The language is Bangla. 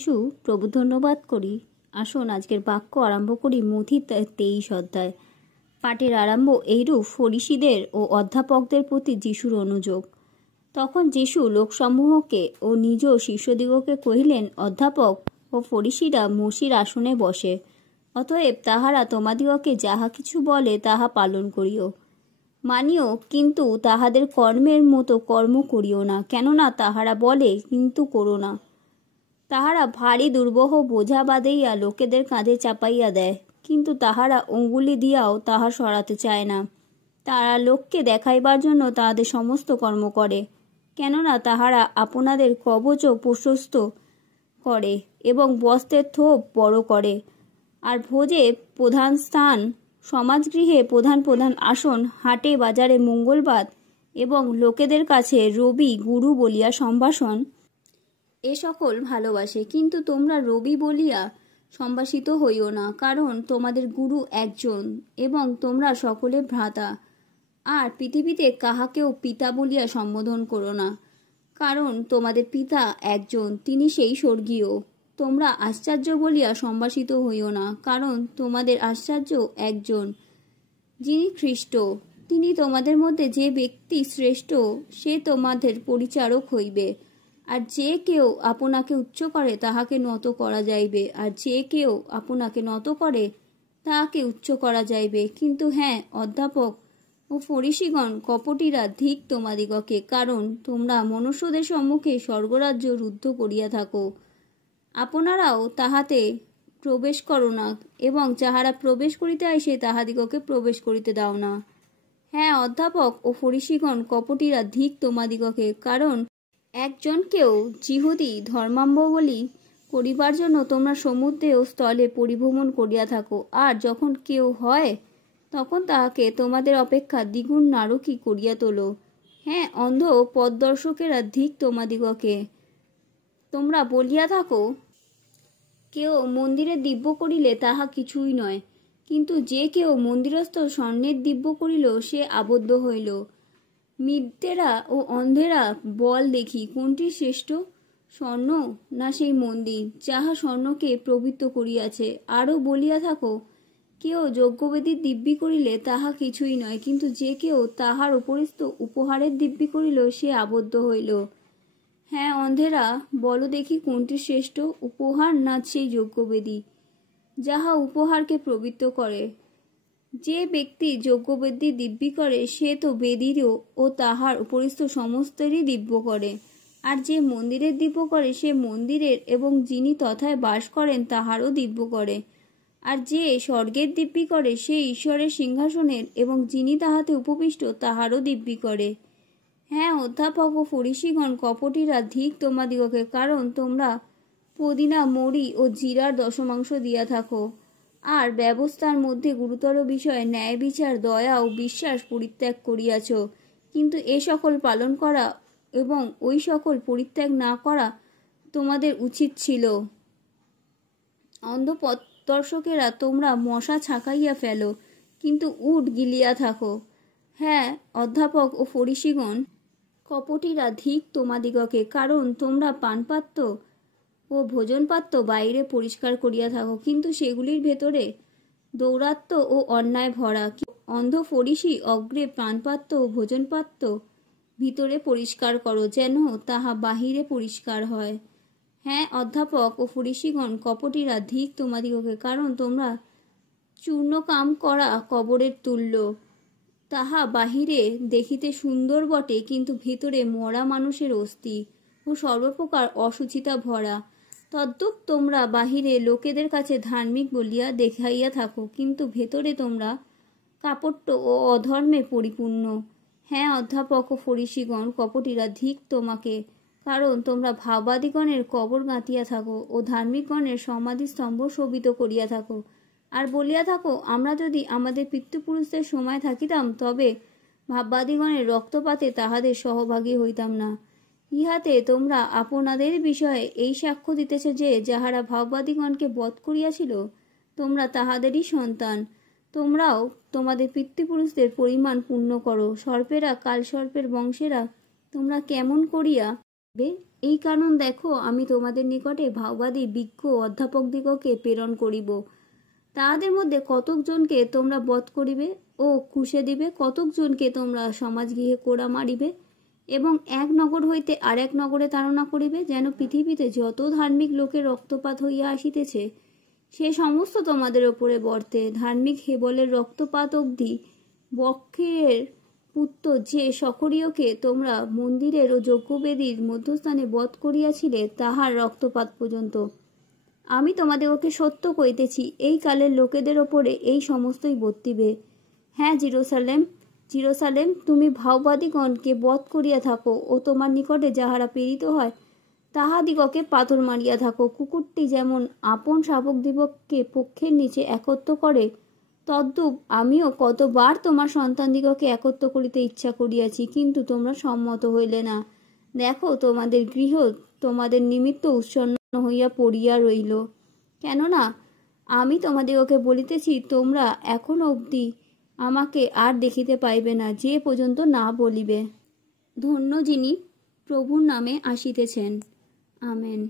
যিশু প্রভু ধন্যবাদ করি। আসুন আজকের বাক্য আরম্ভ করি মথি 23 অধ্যায়। পাঠের আরম্ভ এইরূপ ফরিসীদের ও অধ্যাপকদের প্রতি যিশুর অনুযোগ। তখন যিশু লোকসমূহকে ও নিজ শিষ্যদিগকে কহিলেন, অধ্যাপক ও ফরিসীরা মসির আসনে বসে। অতএব তাহারা তোমাদিগকে যাহা কিছু বলে তাহা পালন করিও, মানিও, কিন্তু তাহাদের কর্মের মতো কর্ম করিও না, কেননা তাহারা বলে কিন্তু করো না। তাহারা ভারী দুর্বহ বোঝা বাঁধাইয়া লোকেদের কাঁধে চাপাইয়া দেয়, কিন্তু তাহারা অঙ্গুলি দিয়াও তাহা সরাতে চায় না। তারা লোককে দেখাইবার জন্য তাহাদের সমস্ত কর্ম করে, কেননা তাহারা আপনাদের কবচ প্রশস্ত করে এবং বস্ত্রের থোপ বড় করে, আর ভোজে প্রধান স্থান, সমাজগৃহে প্রধান প্রধান আসন, হাটে বাজারে মঙ্গলবাদ এবং লোকেদের কাছে রবি গুরু বলিয়া সম্ভাষণ এ সকল ভালোবাসে। কিন্তু তোমরা রবি বলিয়া সম্ভাষিত হইও না, কারণ তোমাদের গুরু একজন এবং তোমরা সকলে ভ্রাতা। আর পৃথিবীতে কাহাকেও পিতা বলিয়া সম্বোধন করো না, কারণ তোমাদের পিতা একজন, তিনি সেই স্বর্গীয়। তোমরা আশ্চর্য বলিয়া সম্ভাষিত হইও না, কারণ তোমাদের আশ্চর্য একজন, যিনি খ্রিস্ট। তিনি তোমাদের মধ্যে যে ব্যক্তি শ্রেষ্ঠ, সে তোমাদের পরিচারক হইবে। আর যে কেউ আপনাকে উচ্চ করে তাহাকে নত করা যাইবে, আর যে কেউ আপনাকে নত করে তাহাকে উচ্চ করা যাইবে। কিন্তু হ্যাঁ, অধ্যাপক ও ফরিসীগণ, কপটীরা, ধিক তোমাদিগকে, কারণ তোমরা মনুষ্যদের সম্মুখে স্বর্গরাজ্য রুদ্ধ করিয়া থাকো। আপনারাও তাহাতে প্রবেশ করো না, এবং যাহারা প্রবেশ করিতে আইসে তাহাদিগকে প্রবেশ করিতে দাও না। হ্যাঁ, অধ্যাপক ও ফরিসীগণ, কপটীরা, ধিক তোমাদিগকে, কারণ একজনকেও যিহুদি ধর্মাবলম্বী করিবার জন্য তোমরা সমুদ্রে ও স্থলে পরিভ্রমণ করিয়া থাকো, আর যখন কেউ হয় তখন তাহাকে তোমাদের অপেক্ষা দ্বিগুণ নারকী করিয়া তোলো। হ্যাঁ, অন্ধ পথদর্শকেরা, ধিক তোমাদিগকে, তোমরা বলিয়া থাকো, কেউ মন্দিরে দিব্য করিলে তাহা কিছুই নয়, কিন্তু যে কেউ মন্দিরস্থ স্বর্ণের দিব্য করিল সে আবদ্ধ হইল। মৃতেরা ও অন্ধেরা বল দেখি, কোনটি শ্রেষ্ঠ, স্বর্ণ না সেই মন্দির যাহা স্বর্ণকে প্রবৃত্ত করিয়াছে? আরও বলিয়া থাকো, কেউ যজ্ঞবেদীর দিব্যি করিলে তাহা কিছুই নয়, কিন্তু যে কেউ তাহার উপরিস্থ উপহারের দিব্যি করিল সে আবদ্ধ হইল। হ্যাঁ, অন্ধেরা, বলো দেখি, কোনটি শ্রেষ্ঠ, উপহার না সেই যজ্ঞবেদী যাহা উপহারকে প্রবৃত্ত করে? যে ব্যক্তি যজ্ঞবেদী দিব্যি করে সে তো বেদীরও ও তাহার উপরিস্থ সমস্তেরই দিব্য করে, আর যে মন্দিরের দিব্য করে সে মন্দিরের এবং যিনি তথায় বাস করেন তাহারও দিব্য করে, আর যে স্বর্গের দিব্যি করে সে ঈশ্বরের সিংহাসনের এবং যিনি তাহাতে উপবিষ্ট তাহারও দিব্যি করে। হ্যাঁ, অধ্যাপক ও ফরিসীগণ, কপটীরা, ধিক তোমাদিগকে, কারণ তোমরা পুদিনা, মরি ও জিরার দশমাংশ দিয়া থাকো, আর ব্যবস্থার মধ্যে গুরুতর বিষয় ন্যায় বিচার, দয়া ও বিশ্বাস পরিত্যাগ করিয়াছ। কিন্তু এ সকল পালন করা এবং ওই সকল পরিত্যাগ না করা তোমাদের উচিত ছিল। অন্ধ পথদর্শকেরা, তোমরা মশা ছাঁকাইয়া ফেলো, কিন্তু উট গিলিয়া থাকো। হ্যাঁ, অধ্যাপক ও ফরিসীগণ, কপটীরা, ধিক তোমাদিগকে, কারণ তোমরা পানপাত্র ও ভোজনপাত্র বাইরে পরিষ্কার করিয়া থাকো, কিন্তু সেগুলির ভেতরে দৌরাত্ম্য ও অন্যায় ভরা। অন্ধ ফরিসী, অগ্রে পানপাত্র ও ভোজনপাত্র ভিতরে পরিষ্কার করো, যেন তাহা বাহিরে পরিষ্কার হয়। হ্যাঁ, অধ্যাপক ও ফরিসীগণ, কপটীরা, ধিক তোমাদিগকে, কারণ তোমরা চূর্ণ কাম করা কবরের তুল্য। তাহা বাহিরে দেখিতে সুন্দর বটে, কিন্তু ভিতরে মরা মানুষের অস্থি ও সর্বপ্রকার অসুচিতা ভরা। তদ্রূপ তোমরা বাহিরে লোকেদের কাছে ধার্মিক বলিয়া দেখাইয়া থাকো, কিন্তু ভেতরে তোমরা কাপট্য ও অধর্মে পরিপূর্ণ। হ্যাঁ, অধ্যাপক ও ফরিসীগণ, কপটীরা, ধিক তোমাকে, কারণ তোমরা ভাববাদীগণের কবর গাঁথিয়া থাকো ও ধার্মিকগণের সমাধিস্তম্ভ শোভিত করিয়া থাকো, আর বলিয়া থাকো, আমরা যদি আমাদের পিতৃপুরুষদের সময় থাকিতাম তবে ভাববাদীগণের রক্তপাতে তাহাদের সহভাগী হইতাম না। ইহাতে তোমরা আপনাদের বিষয়ে এই সাক্ষ্য দিতেছ যে যাহারা ভাববাদীগণকে বধ করিয়াছিল তোমরা তাহাদেরই সন্তান। তোমরাও তোমাদের পিতৃপুরুষদের পরিমাণ পূর্ণ করো। সর্পেরা, কালসর্পের বংশেরা, তোমরা কেমন করিয়া এই কারণ দেখো, আমি তোমাদের নিকটে ভাওবাদী বিজ্ঞ অধ্যাপকদিগকে প্রেরণ করিব। তাহাদের মধ্যে কতকজনকে তোমরা বধ করিবে ও কুশে দিবে, কতকজনকে তোমরা সমাজগৃহে কোড়া মারিবে এবং এক নগর হইতে আর এক নগরে তাড়না করিবে, যেন পৃথিবীতে যত ধার্মিক লোকের রক্তপাত হইয়া আসিতেছে সে সমস্ত তোমাদের ওপরে বর্তে। ধার্মিক হেবলের রক্তপাত অবধি বক্ষের পুত্র যে সকরীয়কে তোমরা মন্দিরের ও যজ্ঞবেদীর মধ্যস্থানে বধ করিয়াছিলে তাহার রক্তপাত পর্যন্ত। আমি তোমাদেরকে সত্য কইতেছি, এই কালের লোকেদের ওপরে এই সমস্তই বর্তিবে। হ্যাঁ জেরুজালেম, জেরুজালেম, তুমি ভাওবাদীগণকে বধ করিয়া থাকো ও তোমার নিকটে যাহারা প্রেরিত হয় তাহাদিগকে পাথর মারিয়া থাকো। কুকুরটি যেমন আপন শাবকদিগকে পক্ষের নিচে একত্র করে, তদ্রূপ আমিও কতবার তোমার সন্তানদিগকে একত্র করিতে ইচ্ছা করিয়াছি, কিন্তু তোমরা সম্মত হইলে না। দেখো, তোমাদের গৃহ তোমাদের নিমিত্ত উৎসন্ন হইয়া পড়িয়া রইল। কেননা আমি তোমাদিগকে বলিতেছি, তোমরা এখনো অবধি আমাকে আর দেখিতে পাইবে না, যে পর্যন্ত না বলিবে, ধন্য যিনি প্রভুর নামে আসিতেছেন। আমেন।